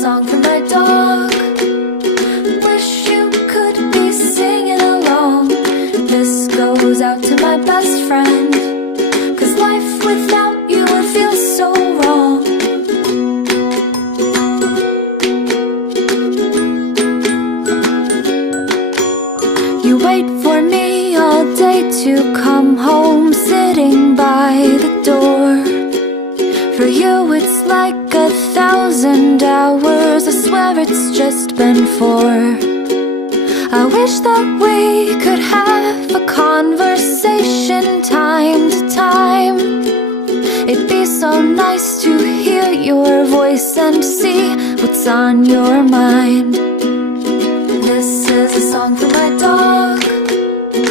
song for my dog. Wish you could be singing along. This goes out to my best friend, 'cause life without you would feel so wrong. You wait for me all day to come home, sitting by the door. For you it's like 1,000 hours, I swear it's just been 4. I wish that we could have a conversation time to time. It'd be so nice to hear your voice and see what's on your mind.